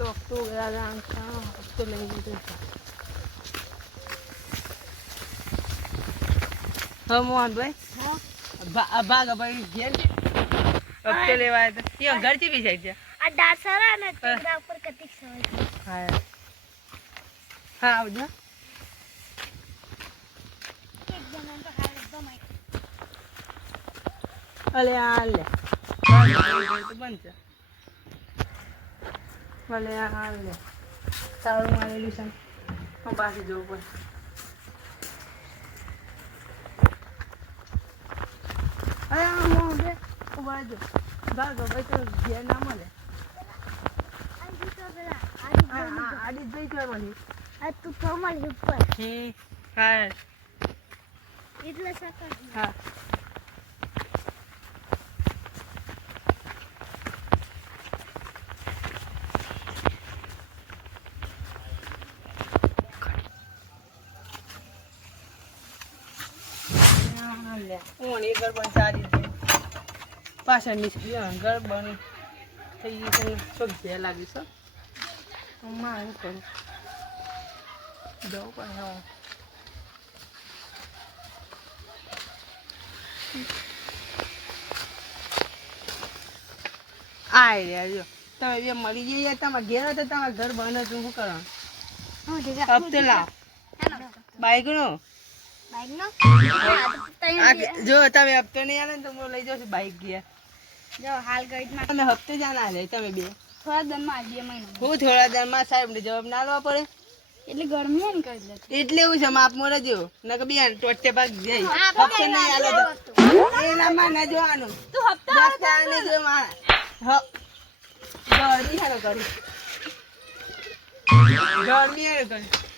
તો ગયા તો લઈ લીધું હા મોહન ભાઈ ભાગ ભાઈ ઘેર હપ્તો લેવા આવ્યા હતા ઘર ચીવી સાઈડ છે આ ડાસરા ને ટેકરા ઉપર કતિક સવાય હા હા આવજો એક જણા તો હાલ એકદમ અલે આ લે તો બંધ છે ભલે આ લે તારું મારેલું છે હું પાછી જવું પડે અરે આ મોં બે ઉભા જો ભાગો ભાઈ તો ઘેર ના મળે આજી તો પેલા આડી જઈ કરવાની આ તું કમલ ઉપર હા એટલે સકર હા ઓણી ઘર પણ સારી છે પાછળની ઘર બની થઈ ગઈ છે શું ભે લાગી છે માં હું કરું જવું પણ હા આય રે જો તમે બે મળી જઈએ તમારે ઘેર હતો તમારે ઘર બને તું શું કરવાનું હપ્તે લાવ બાઈક નો બાઈક નો જો તમે હપ્તો નહીં આલે ને તો હું લઈ જાઉં છું બાઈક ગયા જો હાલ ગઈડમાં તમે હપ્તે જાના લે તમે બે થોડા દરમાં આજે મહિનો હું થોડા દારમાં સાહેબ ને જવાબ ના આલવા પડે એટલે ગરમી ને કરી લે એટલે એવું છે માપ મોરે જો નક બેન ટોટે ભાગ જઈ હપ્તે નહીં આલે તો એના માં ના જોવાનું તું હપ્તા બસ તાને જો માં ગરમી હાલો કરી ગરમી હાલો કરી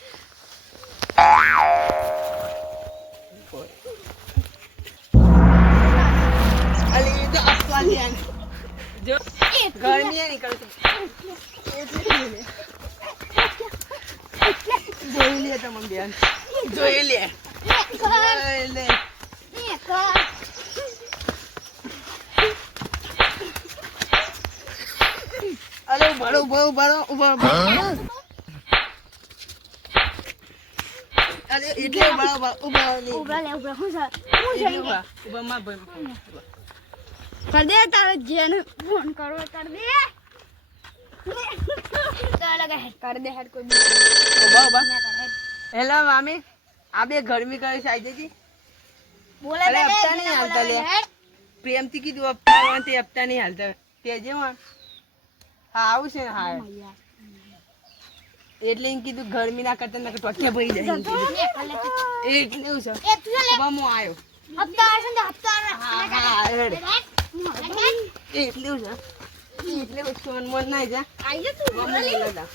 અલી તો આપવા દે જો ગરમી નીકળતી જોઈ લે તમે બેન જોઈ લે લે અરે ઉભો અરે એટલે ઉભા લે હું છે ઉભા માં ભાઈ કર દે તારે જેને ફોન કરવો કર દે કર દે હેડ કોઈ ઉભા હેલો મામી આ બે ગરમી કરે છે આઈ જજી બોલે અરે હપ્તા નહીં હાલતા લે પ્રેમથી કીધું હપ્તા આવવાનું હપ્તા નહીં હાલતા તે જે હા આવું છે ને હા એટલે એમ કીધું ગરમી ના કરતા ના ટોટિયા ભરી જાય એટલે એવું છે બમો આવ્યો હપ્તા આવશે ને હપ્તા હા એટલે એવું છે એટલે મન ના જા આવી જા તું બમો લઈ જા